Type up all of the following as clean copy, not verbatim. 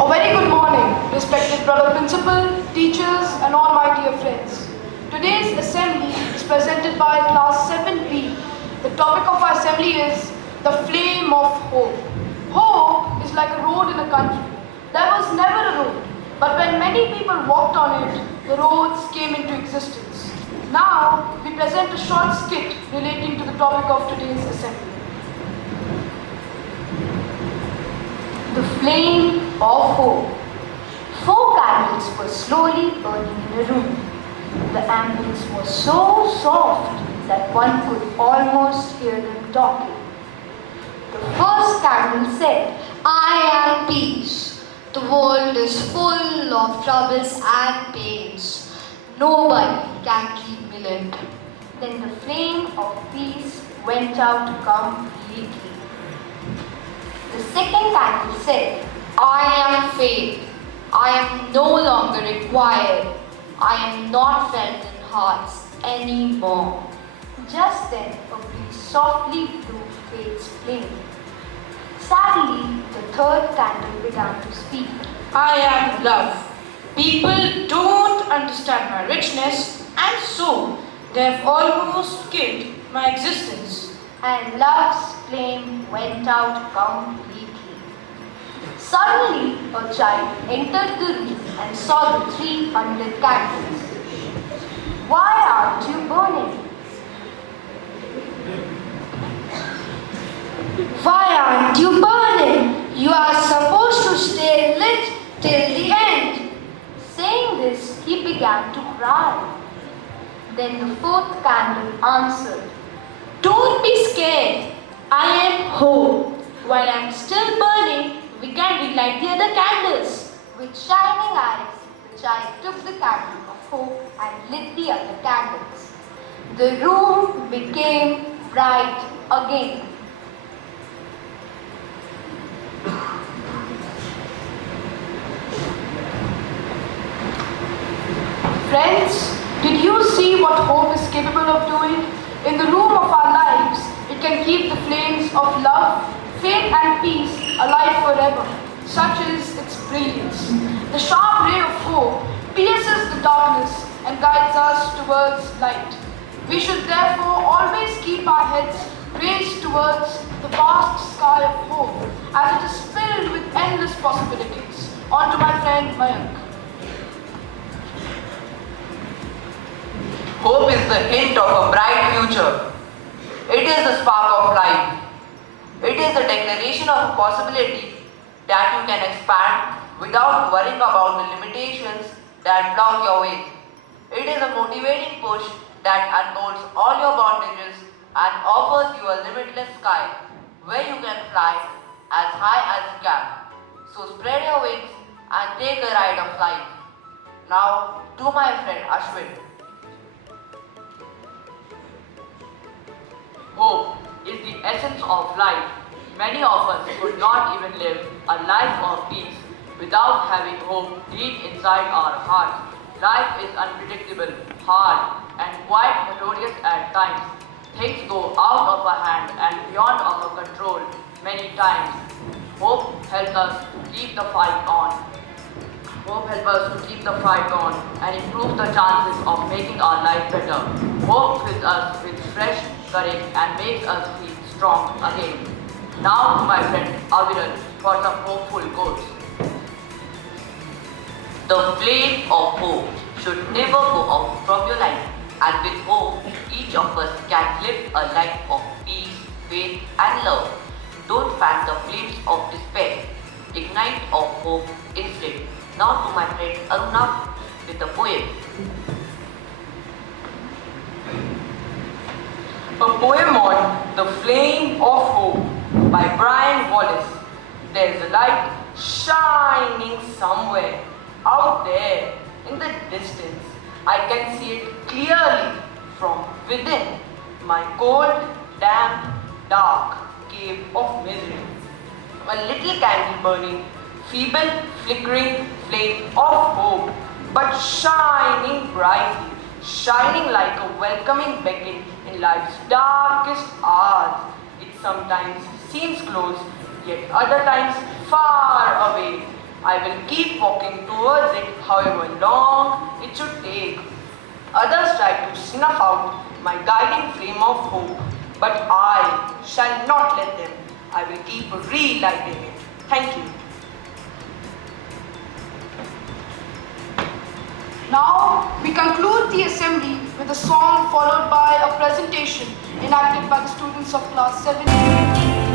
A very good morning, respected brother principal, teachers, and all my dear friends. Today's assembly is presented by class 7B. The topic of our assembly is the flame of hope. Hope is like a road in a country. There was never a road, but when many people walked on it, the roads came into existence. Now, we present a short skit relating to the topic of today's assembly. The flame of hope. 4 candles were slowly burning in a room. The ambience was so soft that one could almost hear them talking. The first candle said, "I am peace. The world is full of troubles and pains. Nobody can keep me lit." Then the flame of peace went out completely. The second candle said, "I am faith. I am no longer required. I am not felt in hearts anymore." Just then a breeze softly blew faith's flame. Sadly, the third candle began to speak. I am love. People don't understand my richness, and so they've almost killed my existence. And love's flame went out completely. Suddenly, a child entered the room and saw the 300 candles. "Why aren't you burning? Why aren't you burning? You are supposed to stay lit till the end." Saying this, he began to cry. Then the fourth candle answered, Don't be scared. I am hope. While I am still burning, we can relight the other candles. With shining eyes, the child took the candle of hope and lit the other candles. The room became bright again. Friends, did you see what hope is capable of doing? In the room of our lives, it can keep the flames of love, faith, and peace alive forever. Such is its brilliance. The sharp ray of hope pierces the darkness and guides us towards light. We should therefore always keep our heads raised towards the vast sky of hope, as it is filled with endless possibilities. On to my friend Mayank. Hope is the hint of a bright future. It is the spark of life. It is the declaration of a possibility that you can expand without worrying about the limitations that block your way. It is a motivating push that unfolds all your bondages and offers you a limitless sky where you can fly as high as you can. So spread your wings and take a ride of life. Now to my friend Ashwin. Hope is the essence of life. Many of us could not even live a life of peace without having hope deep inside our hearts. Life is unpredictable, hard, and quite notorious at times. Things go out of our hand and beyond our control many times. Hope helps us to keep the fight on. Hope helps us to keep the fight on and improve the chances of making our life better. Hope fills us with fresh courage and makes us feel strong again. Now to my friend Aviral for some hopeful quotes. The flame of hope should never go out from your life, and with hope, each of us can live a life of peace, faith, and love. Don't fan the flames of despair. Ignite of hope instead. Now to my friend Aruna with a poem. A poem on The Flame of Hope by Brian Wallace. There's a light shining somewhere out there in the distance. I can see it clearly from within my cold, damp, dark cave of misery. A little candle burning, feeble, flickering flame of hope, but shining brightly, shining like a welcoming beacon in life's darkest hours. It sometimes seems close, yet other times far away. I will keep walking towards it however long it should take. Others try to snuff out my guiding flame of hope, but I shall not let them. I will keep relighting it. Thank you. Now we conclude the assembly with a song followed by a presentation enacted by the students of class 7.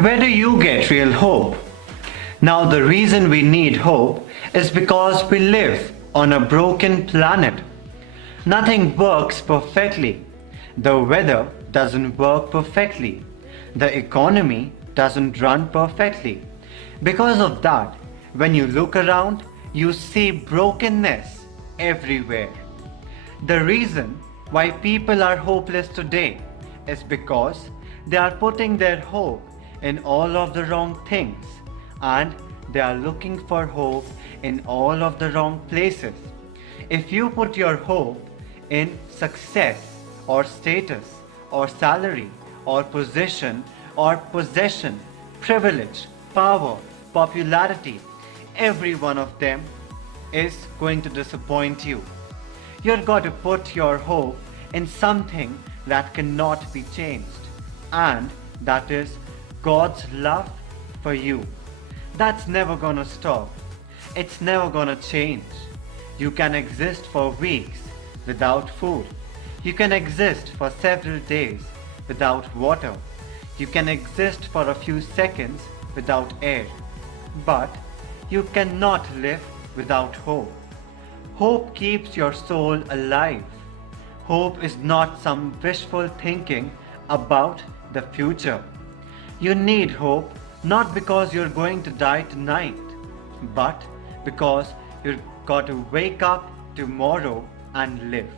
Where do you get real hope? Now, the reason we need hope is because we live on a broken planet. Nothing works perfectly. The weather doesn't work perfectly. The economy doesn't run perfectly. Because of that, when you look around, you see brokenness everywhere. The reason why people are hopeless today is because they are putting their hope in all of the wrong things, and they are looking for hope in all of the wrong places. If you put your hope in success or status or salary or position or possession, privilege, power, popularity, every one of them is going to disappoint you. You've got to put your hope in something that cannot be changed, and that is God's love for you. That's never gonna stop. It's never gonna change. You can exist for weeks without food. You can exist for several days without water. You can exist for a few seconds without air. But you cannot live without hope. Hope keeps your soul alive. Hope is not some wishful thinking about the future. You need hope not because you're going to die tonight, but because you've got to wake up tomorrow and live.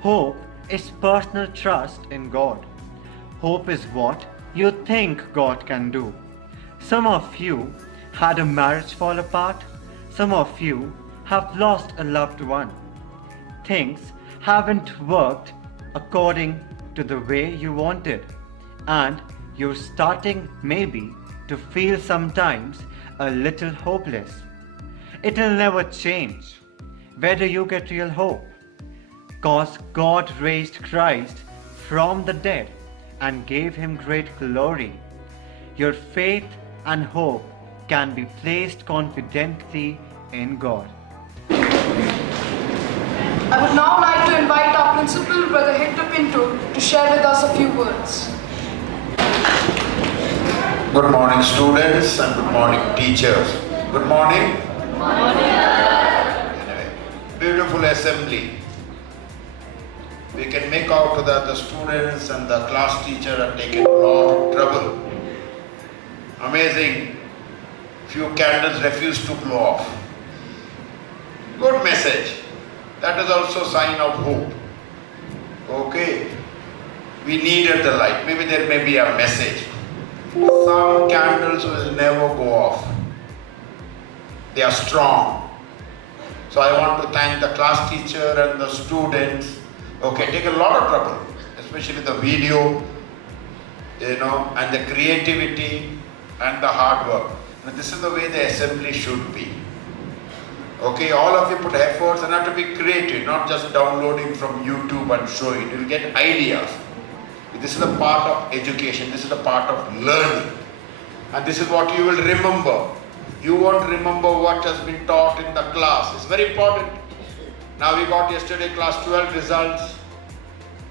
Hope is personal trust in God. Hope is what you think God can do. Some of you had a marriage fall apart. Some of you have lost a loved one. Things haven't worked according to the way you wanted, and you're starting maybe to feel sometimes a little hopeless. It'll never change. Where do you get real hope? Cause God raised Christ from the dead and gave him great glory. Your faith and hope can be placed confidently in God. I would now like to invite our principal, Brother Hector Pinto, to share with us a few words. Good morning, students, and good morning, teachers. Good morning. Anyway, beautiful assembly. We can make out that the students and the class teacher are taking a lot of trouble. Amazing. Few candles refuse to blow off. Good message. That is also a sign of hope. Okay. We needed the light. Maybe there may be a message. Some candles will never go off. They are strong. So I want to thank the class teacher and the students. Okay, take a lot of trouble, especially the video, and the creativity and the hard work. And this is the way the assembly should be. Okay, all of you put efforts and have to be creative, not just downloading from YouTube and showing. You will get ideas. This is a part of education, this is a part of learning. And this is what you will remember. You won't remember what has been taught in the class. It's very important. Now we got yesterday class 12 results.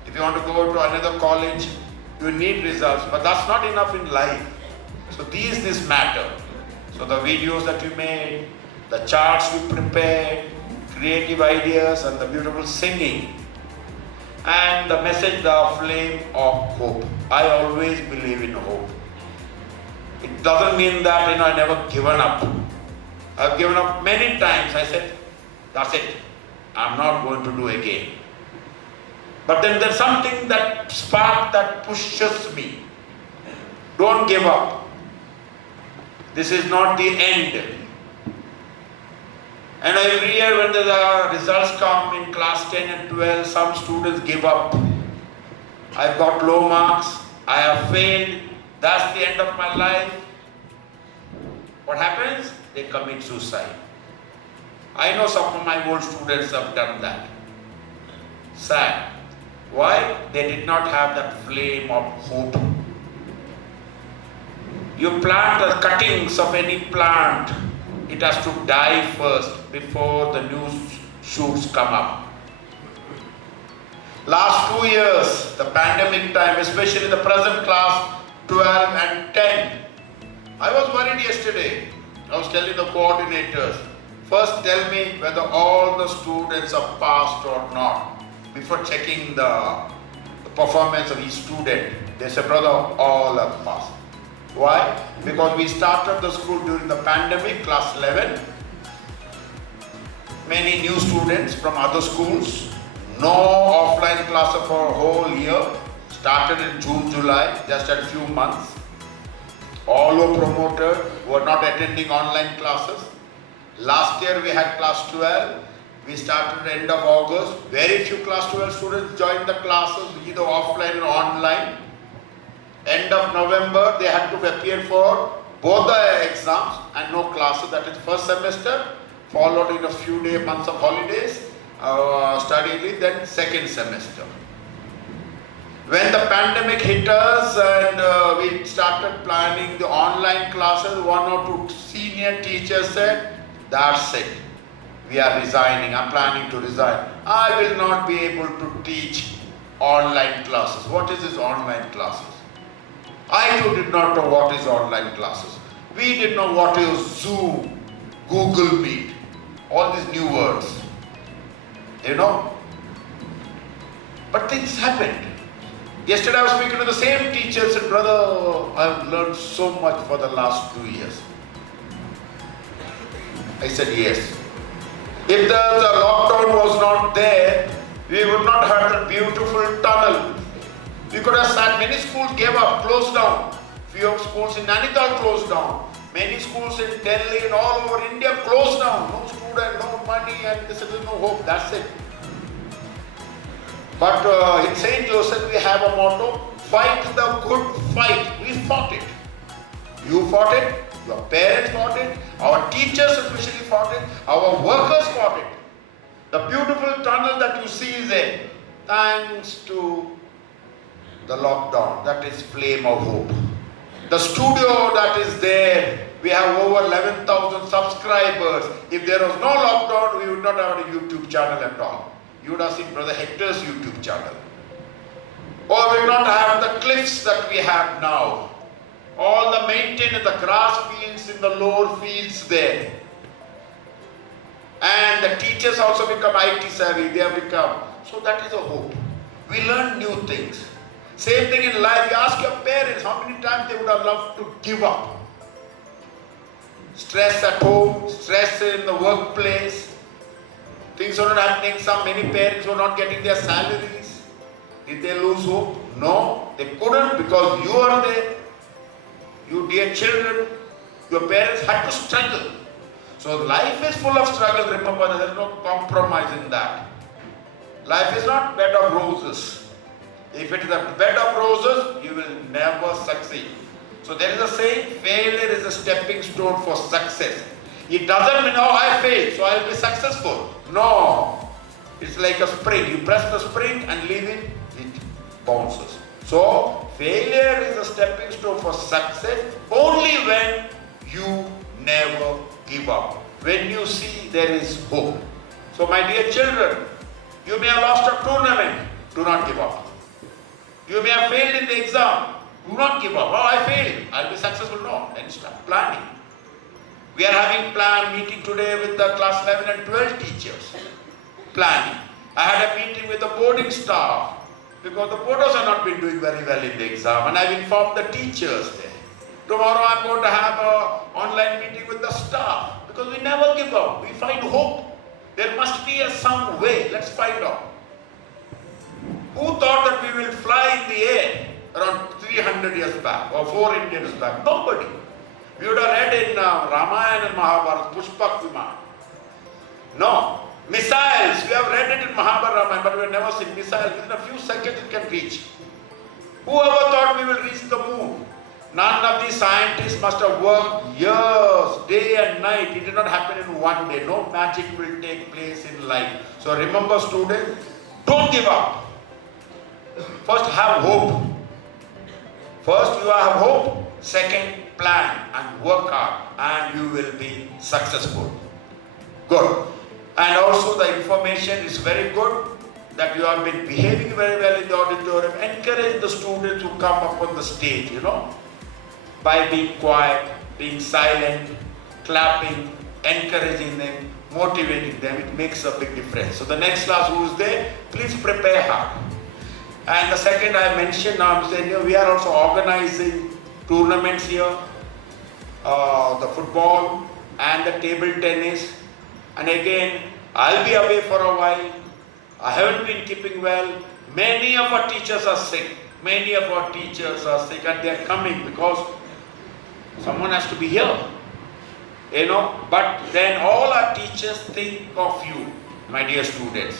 If you want to go to another college, you need results. But that's not enough in life. So these matter. So the videos that you made, the charts you prepared, creative ideas and the beautiful singing. And the message, the flame of hope. I always believe in hope. It doesn't mean that I never given up. I've given up many times. I said, that's it. I'm not going to do again. But then there's something that spark that pushes me. Don't give up. This is not the end. And every year when the results come in class 10 and 12, some students give up. I've got low marks, I have failed, that's the end of my life. What happens? They commit suicide. I know some of my old students have done that. Sad. Why? They did not have that flame of hope. You plant the cuttings of any plant, it has to die first before the new shoots come up. Last 2 years, the pandemic time, especially the present class 12 and 10, I was worried yesterday. I was telling the coordinators, First tell me whether all the students are passed or not before checking the performance of each student. They say, brother, all are passed. Why? Because we started the school during the pandemic, class 11. Many new students from other schools, no offline class for a whole year, started in June, July, just a few months. All were promoted, were not attending online classes. Last year we had class 12, we started end of August. Very few class 12 students joined the classes, either offline or online. End of November they had to appear for both the exams and no classes, that is first semester, followed in a few months of holidays, study leave, then second semester. When the pandemic hit us and we started planning the online classes, one or two senior teachers said, that's it, we are resigning, I'm planning to resign. I will not be able to teach online classes. What is this online classes? I too did not know what is online classes. We didn't know what is Zoom, Google Meet, all these new words, you know. But things happened. Yesterday I was speaking to the same teacher and said, brother, I've learned so much for the last 2 years. I said, yes. If the lockdown was not there, we would not have that beautiful tunnel. We could have sat, many schools gave up, closed down. Few of schools in NAINITAL closed down. Many schools in Delhi and all over India closed down. No student, no money, and they said, there's no hope, that's it. But in St. Joseph we have a motto, fight the good fight. We fought it. You fought it, your parents fought it, our teachers especially fought it, our workers fought it. The beautiful tunnel that you see is there, thanks to the lockdown, that is flame of hope. The studio that is there, we have over 11,000 subscribers. If there was no lockdown, we would not have a YouTube channel at all. You would have seen Brother Hector's YouTube channel. Or we would not have the cliffs that we have now. All the maintenance, the grass fields in the lower fields there. And the teachers also become IT savvy, they have become. So that is a hope. We learn new things. Same thing in life, you ask your parents how many times they would have loved to give up. Stress at home, stress in the workplace. Things are not happening, many parents were not getting their salaries. Did they lose hope? No, they couldn't, because you are there. You dear children, your parents had to struggle. So life is full of struggle, remember there is no compromise in that. Life is not bed of roses. If it is a bed of roses, you will never succeed. So there is a saying, failure is a stepping stone for success. It doesn't mean, oh, I failed, so I will be successful. No. It's like a spring. You press the spring and leave it, it bounces. So failure is a stepping stone for success only when you never give up. When you see there is hope. So my dear children, you may have lost a tournament, do not give up. You may have failed in the exam, do not give up. Oh, I failed, I'll be successful. No, then start planning. We are having plan meeting today with the class 11 and 12 teachers. Planning. I had a meeting with the boarding staff because the boarders have not been doing very well in the exam, and I've informed the teachers there. Tomorrow I'm going to have an online meeting with the staff because we never give up. We find hope. There must be some way. Let's find out. Who thought that we will fly in the air around 300 years back or 400 years back? Nobody. We would have read in Ramayana and Mahabharata, Pushpak Viman. No. Missiles, we have read it in Mahabharata, but we have never seen missiles. Within a few seconds it can reach. Whoever thought we will reach the moon? None of these scientists must have worked years, day and night. It did not happen in one day. No magic will take place in life. So remember, students, don't give up. First, have hope. First, you have hope. Second, plan and work hard, and you will be successful. Good. And also the information is very good, that you have been behaving very well in the auditorium. Encourage the students who come up on the stage, by being quiet, being silent, clapping, encouraging them. motivating them, it makes a big difference. So the next class who is there, please prepare hard. And the second I mentioned now, I'm saying we are also organizing tournaments here, the football and the table tennis. And again, I'll be away for a while. I haven't been keeping well. Many of our teachers are sick. Many of our teachers are sick and they are coming because someone has to be here. But then all our teachers think of you, my dear students.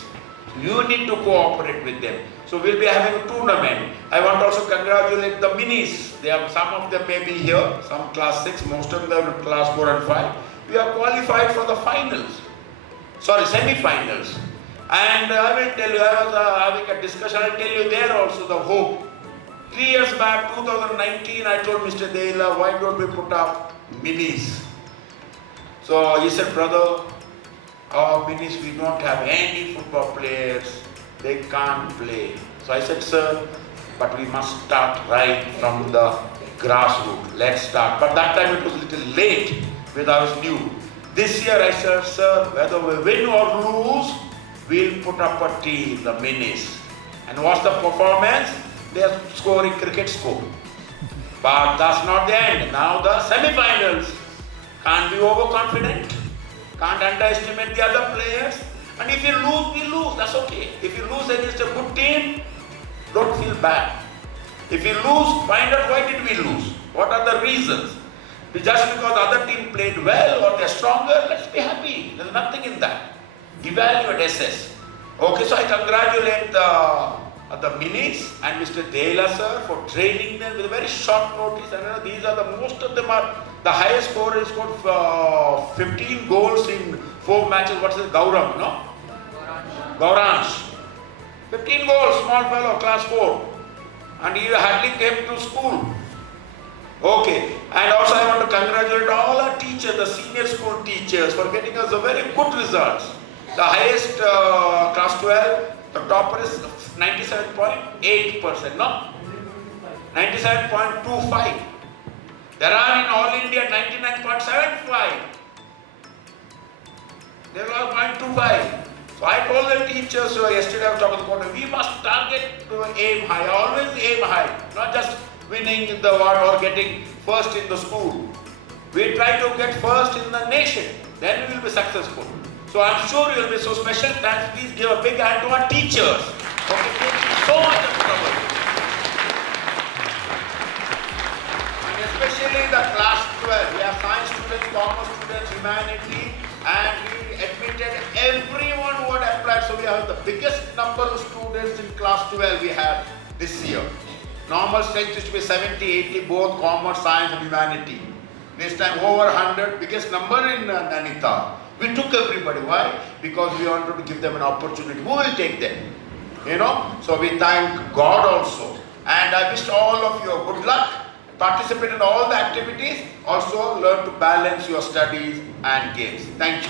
You need to cooperate with them. So we'll be having a tournament. I want to also congratulate the minis. Some of them may be here, some class 6, most of them class 4 and 5. We are qualified for the finals. Semi-finals. And I will tell you, I was having a discussion, I'll tell you there also the hope. 3 years back, 2019, I told Mr. Deila, why don't we put up minis? So he said, brother, our minis, we don't have any football players, they can't play. So I said, sir, but we must start right from the grassroots. Let's start. But that time it was a little late because I was new. This year I said, sir, whether we win or lose, we'll put up a team, the minis. And what's the performance? They are scoring cricket score. But that's not the end. Now the semi-finals. Can't be overconfident. Can't underestimate the other players. And if you lose, we lose. That's okay. If you lose against a good team, don't feel bad. If you lose, find out why did we lose. What are the reasons? Just because the other team played well or they're stronger, let's be happy. There's nothing in that. Evaluate, assess. Okay, so I congratulate the minis and Mr. Deila sir for training them with a very short notice. And these are most of them are, the highest scorer is scored 15 goals in 4 matches. What's it? Gauram, no? Gauransh. 15 goals, small fellow, class 4. And he hardly came to school. Okay, and also I want to congratulate all our teachers, the senior school teachers for getting us a very good results. The highest class 12, the topper is 97.8%, no? 97.25. There are in all India 99.75. There are 0.25. So I told the teachers yesterday I was talking about it, we must target to aim high, always aim high, not just winning the award or getting first in the school. We try to get first in the nation, then we will be successful. So I'm sure you will be so special. Thanks. Please give a big hand to our teachers. Okay, thank you so much of trouble. And especially the class 12. We have science students, commerce students, humanity, and we admitted everyone who had applied. So we have the biggest number of students in class 12 we have this year. Normal strength used to be 70, 80, both commerce, science and humanity. This time over 100, biggest number in NAINITAL. We took everybody. Why? Because we wanted to give them an opportunity. Who will take them? So we thank God also. And I wish all of you good luck. Participate in all the activities. Also learn to balance your studies and games. Thank you.